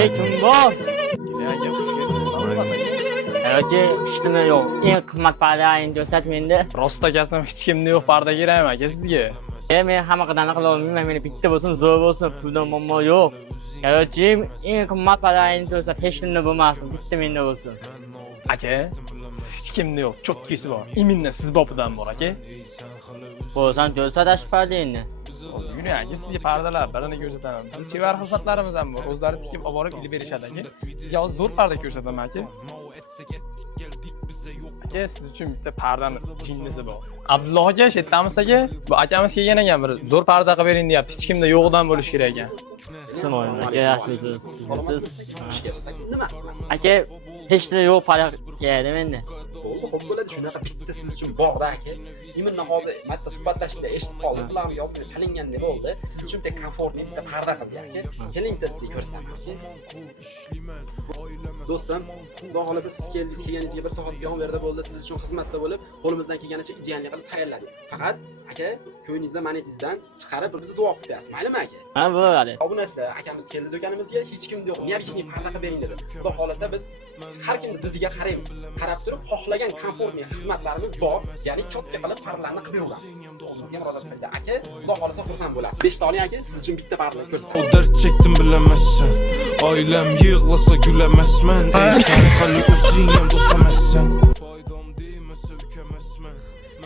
Kim bor? Aka xush kelibsiz. Aka, ishtimi yo'q. Eng qimmat pardani ko'rsat menda. Rost akasam hech kimda yo'q parda kerakmi aka sizga? Men hamma qadani qila olmayman. Meni bitta bo'lsin, zo'r bo'lsin, puldan muammo yo'q. Qarachim, eng qimmat pardani ko'rsat, hech kimda bo'lmasin, bitta menda bo'lsin. Aka, hech kimda yo'q, cho'kkisi bor. Iminna siz bopidan bor aka. Bo'lsan ko'rsat ash pardani. Yuni aka sizga pardalar birini ko'rsataman. Biz chevar xizmatlarimiz ham bor. O'zlari tikib olib borib ilib berishadi aka. Sizga hozir zo'r parda ko'rsataman aka. Aka siz uchun bitta pardani jinnisi bor. Abdulloh aka, shetamiz aka. Bu akamiz kelgan ekan bir zo'r parda qilib bering deyapti. Hech kimda yo'qdan bo'lish kerak ekan. Ismoil aka, yaxshimisiz? Siz Xush kelibsiz. Nima? aka, hech narsa yo'q parda kerakda menda. Bo'ldi, xo'p bo'ladi. Shunaqa bitta siz uchun bor-da aka. Iminni hozir marta suhbatlashishda eshitib qoldim. Qulog'imga yozib chalinganda bo'ldi. Siz uchun bitta komfortli bitta parda qildi aka. Keling bitta sizga ko'rsataman aka. Do'stim, xudo xolasa siz keldingiz, kelganingizga 1 soat yon berdi bo'ldi. Siz uchun xizmatda bo'lib, qo'limizdan kelganicha idealni qilib tayyorladik. Faqat aka, ko'ngilingizdan monetingizdan chiqarib bizni duo qilib berasiz, maylimi aka? Ha, bo'ladi. Obunachda akamiz keldi do'konimizga, hech kimda yo'q. Neobычный parda qilib bering dedi. Xudo xolasa biz har kimni didiga qaraymiz. Qarab turib, xohlagan komfortli xizmatlarimiz bor. Ya'ni cho'tka qilib pardalarni qilib beramiz. Bizga murojaat qildi. Aka, xudo xolasa xursand bo'lasiz. 5 ta oling aka, siz uchun bitta parda ko'rsataman. O dert çektim bilemezsen. Ailem yığlasa gülemezmen. Ey sen hali o'zing ham do'samazsan. Foydam demasa ukemezmen.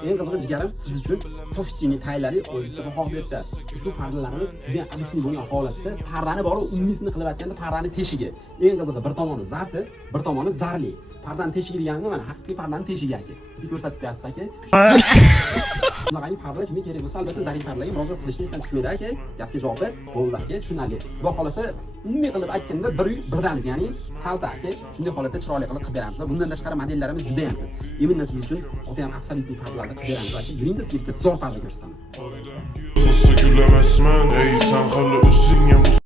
Eng qizig'i jigarim, siz uchun sofistini tayyorlari o'zida baho berdi. Ushbu pardalarimiz juda обычный bo'lgan holatda pardani bor, ummisini qilib aytganda pardani teshigi. Eng qizig'i bir tomoni zarsiz, bir tomoni zarli. Pardani teshigi degani mana haqiqiy pardani teshigi aka. Bir ko'rsatib berasiz aka. Bunaqangi parda kimga kerak bo'lsa, albatta zarli pardaga murojaat qilishni esdan chiqmaydi aka. Gapga javobi bo'ldi aka, tushunarli. Xudo xolasa umumiy qilib aytganda bir uy birdaniga, ya'ni xalta aka. Shunday holatda chiroyli qilib qilib beramiz. Bundan tashqari modellarimiz juda ham ko'p. Iminna siz uchun o'ta ham absolyutniy pardalarni qilib beramiz aka. Yuringda sizga bitta zo'r parda ko'rsataman. Yığlasa gülemezmen. Ey sen hali o'zing ham